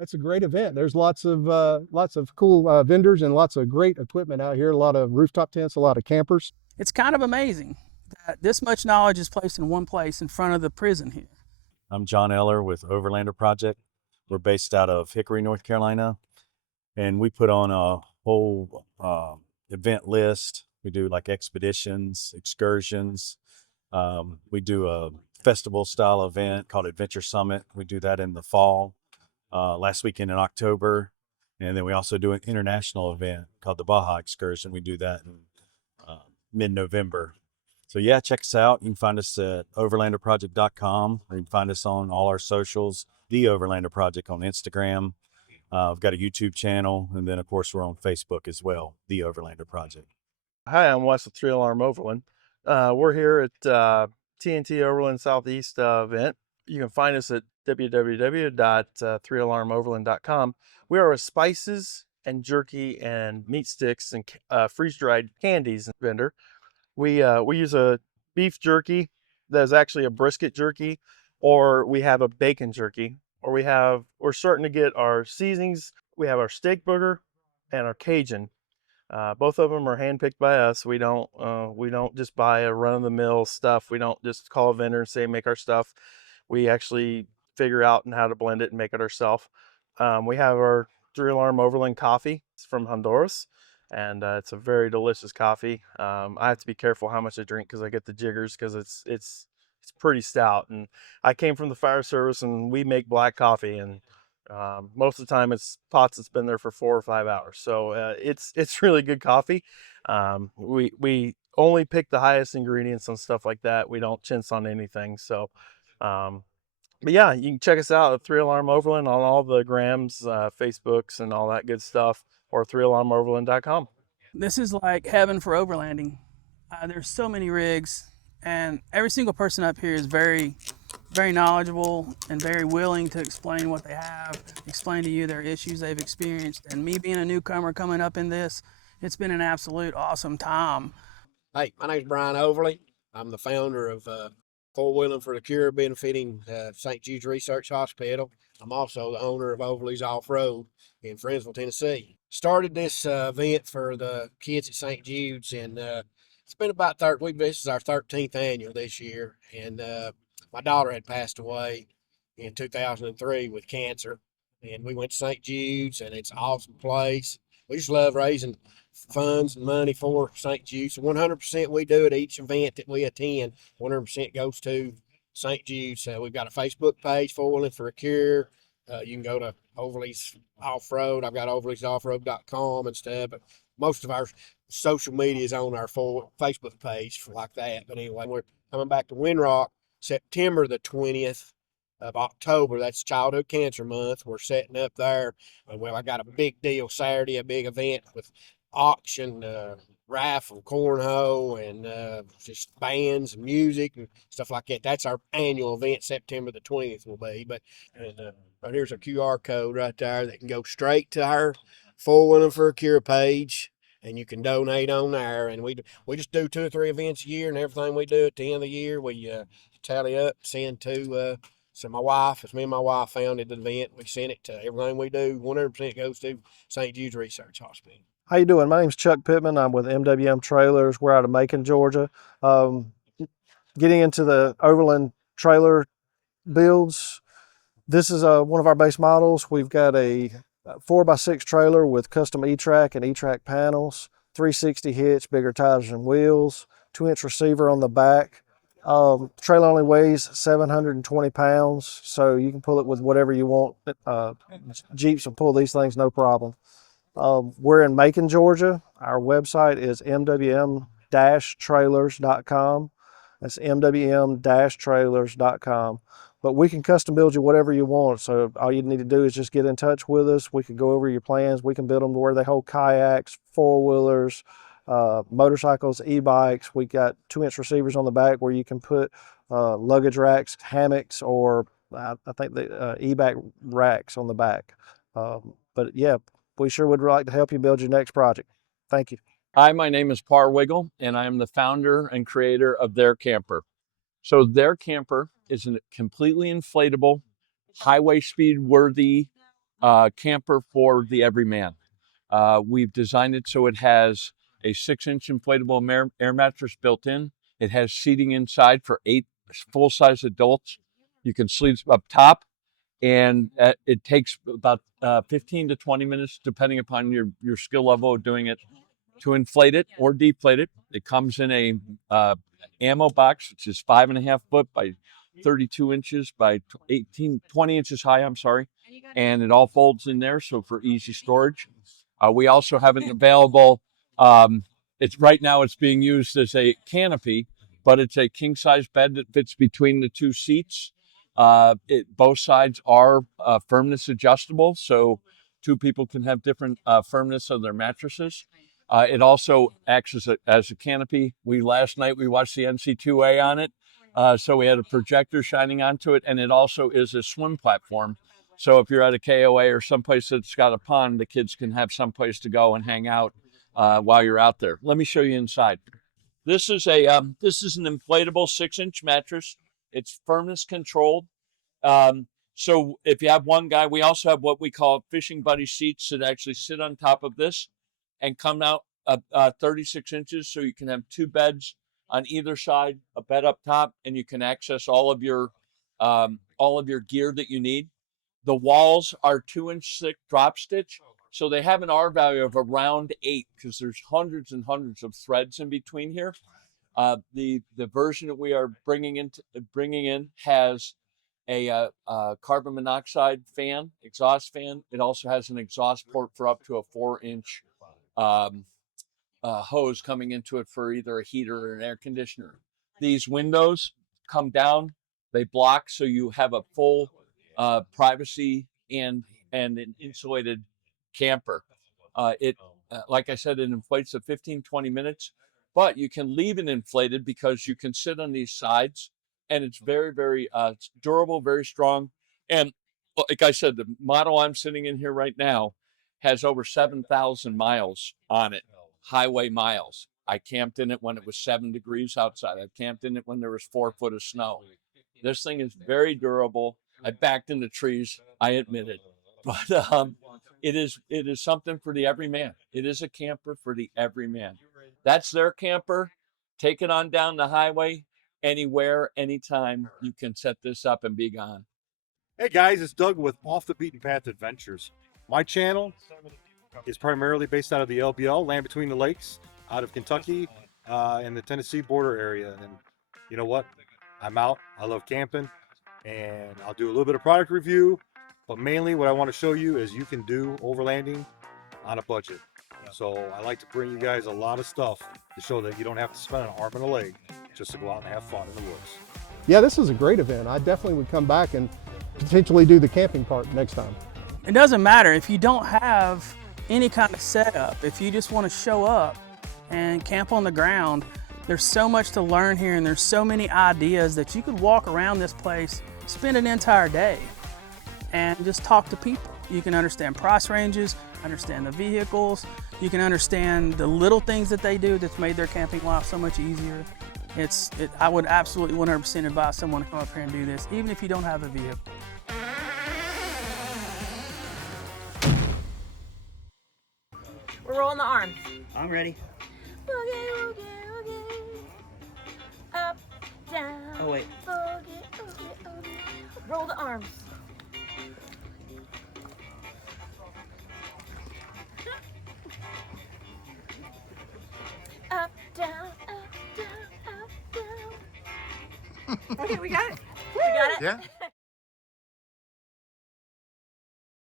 That's a great event. There's lots of cool vendors and lots of great equipment out here. A lot of rooftop tents, a lot of campers. It's kind of amazing that this much knowledge is placed in one place in front of the prison here. I'm John Eller with Overlander Project. We're based out of Hickory, North Carolina, and we put on a whole event list. We do like expeditions, excursions. We do a festival style event called Adventure Summit. We do that in the fall, last weekend in October. And then we also do an international event called the Baja Excursion. We do that in mid-November. So yeah, check us out. You can find us at overlanderproject.com, or you can find us on all our socials, The Overlander Project on Instagram. We've got a YouTube channel, and then of course we're on Facebook as well, The Overlander Project. Hi, I'm Wes with 3 Alarm Overland. We're here at TNT Overland Southeast event. You can find us at www.3alarmoverland.com. We are a spices and jerky and meat sticks and freeze-dried candies vendor. We use a beef jerky that is actually a brisket jerky, or we have a bacon jerky, or we're starting to get our seasonings. We have our steak burger and our Cajun. Both of them are handpicked by us. We don't just buy a run-of-the-mill stuff. We don't just call a vendor and say make our stuff. We actually figure out how to blend it and make it ourselves. We have our 3 Alarm Overland coffee. It's from Honduras, and it's a very delicious coffee. I have to be careful how much I drink because I get the jiggers because it's pretty stout. And I came from the fire service, and we make black coffee, and most of the time it's pots that's been there for 4 or 5 hours. So it's really good coffee. We only pick the highest ingredients and stuff like that. We don't chintz on anything. So but yeah, you can check us out at 3 Alarm Overland on all the grams, Facebooks and all that good stuff, or 3alarmoverland.com. This is like heaven for overlanding. There's so many rigs, and every single person up here is very, very knowledgeable and very willing to explain what they have, explain to you their issues they've experienced. And me being a newcomer coming up in this, it's been an absolute awesome time. Hey, my name's Brian Overley. I'm the founder of Wheelin for the Cure, benefiting St. Jude's Research Hospital. I'm also the owner of Overley's Off-Road in Friendsville, Tennessee. Started this event for the kids at St. Jude's, and it's been about this is our 13th annual this year, and my daughter had passed away in 2003 with cancer, and we went to St. Jude's, and it's an awesome place. We just love raising funds and money for St. Jude's. 100% we do at each event that we attend. 100% goes to St. Jude's. We've got a Facebook page, Wheelin for a Cure. You can go to Overley's Off-Road. I've got overleysoffroad.com and stuff. But most of our social media is on our Facebook page like that. But anyway, we're coming back to Windrock September the 20th of October. That's Childhood Cancer Month. We're setting up there. Well, I got a big deal Saturday, a big event with auction, raffle, cornhole, and just bands and music and stuff like that. That's our annual event. September the 20th will be. But right here's a QR code right there that can go straight to our Wheelin for a Cure page, and you can donate on there. And we just do 2 or 3 events a year, and everything we do at the end of the year, we tally up, send to. So it's me and my wife founded the event. We send it to everything we do. 100% goes to St. Jude's Research Hospital. How you doing? My name's Chuck Pittman. I'm with MWM Trailers. We're out of Macon, Georgia. Getting into the Overland trailer builds, this is one of our base models. We've got a 4x6 trailer with custom E-track and E-track panels, 360 hitch, bigger tires and wheels, 2-inch receiver on the back. Trailer only weighs 720 pounds, so you can pull it with whatever you want. Jeeps will pull these things no problem. We're in Macon, Georgia. Our website is MWM-trailers.com. That's MWM-trailers.com. But we can custom build you whatever you want. So all you need to do is just get in touch with us. We can go over your plans. We can build them to where they hold kayaks, 4-wheelers, motorcycles, e-bikes. We got 2-inch receivers on the back where you can put luggage racks, hammocks, or I think the e-back racks on the back. But yeah, we sure would like to help you build your next project. Thank you. Hi, my name is Par Wiggle, and I am the founder and creator of THAIR Camper. So THAIR Camper is a completely inflatable, highway speed worthy camper for the everyman. We've designed it so it has a 6-inch inflatable air mattress built in. It has seating inside for 8 full-size adults. You can sleep up top, and it takes about 15 to 20 minutes, depending upon your skill level of doing it, to inflate it or deflate it. It comes in a ammo box, which is 5.5 foot by 32 inches by 20 inches high, and it all folds in there, so for easy storage. We also have it available. Right now it's being used as a canopy, but it's a king-size bed that fits between the 2 seats. Both sides are firmness adjustable, so 2 people can have different firmness of their mattresses. It also acts as a canopy. Last night we watched the NC2A on it, so we had a projector shining onto it, and it also is a swim platform. So if you're at a KOA or someplace that's got a pond, the kids can have someplace to go and hang out while you're out there. Let me show you inside. This is an inflatable 6-inch mattress. It's firmness controlled. So if you have one guy, we also have what we call fishing buddy seats that actually sit on top of this and come out 36 inches. So you can have 2 beds on either side, a bed up top, and you can access all of your gear that you need. The walls are 2-inch thick drop stitch, so they have an R value of around 8 because there's hundreds and hundreds of threads in between here. The version that we are bringing in has a carbon monoxide fan, exhaust fan. It also has an exhaust port for up to a 4-inch hose coming into it for either a heater or an air conditioner. These windows come down, they block, so you have a full privacy and an insulated camper. Like I said, it inflates at 15-20 minutes, but you can leave it inflated because you can sit on these sides, and it's very, very durable, very strong. And like I said, the model I'm sitting in here right now has over 7,000 miles on it, highway miles. I camped in it when it was 7 degrees outside. I camped in it when there was 4 foot of snow. This thing is very durable. I backed into trees, I admit it, but it is something for the everyman. It is a camper for the everyman. That's their camper. Take it on down the highway, anywhere, anytime. You can set this up and be gone. Hey guys, it's Doug with Off the Beaten Path Adventures. My channel is primarily based out of the LBL, Land Between the Lakes, out of Kentucky and the Tennessee border area. And you know what? I'm out. I love camping. And I'll do a little bit of product review, but mainly what I want to show you is you can do overlanding on a budget. So I like to bring you guys a lot of stuff to show that you don't have to spend an arm and a leg just to go out and have fun in the woods. Yeah, this is a great event. I definitely would come back and potentially do the camping part next time. It doesn't matter if you don't have any kind of setup. If you just want to show up and camp on the ground, there's so much to learn here, and there's so many ideas that you could walk around this place, spend an entire day, and just talk to people. You can understand price ranges, understand the vehicles, you can understand the little things that they do that's made their camping life so much easier. I would absolutely 100% advise someone to come up here and do this, even if you don't have a vehicle. We're rolling the arms. I'm ready. Boogie, boogie, boogie. Up, down. Oh, wait. Boogie, boogie, boogie. Roll the arms. Up, down, up, down, up, down. Okay, we got it. We got it? Yeah.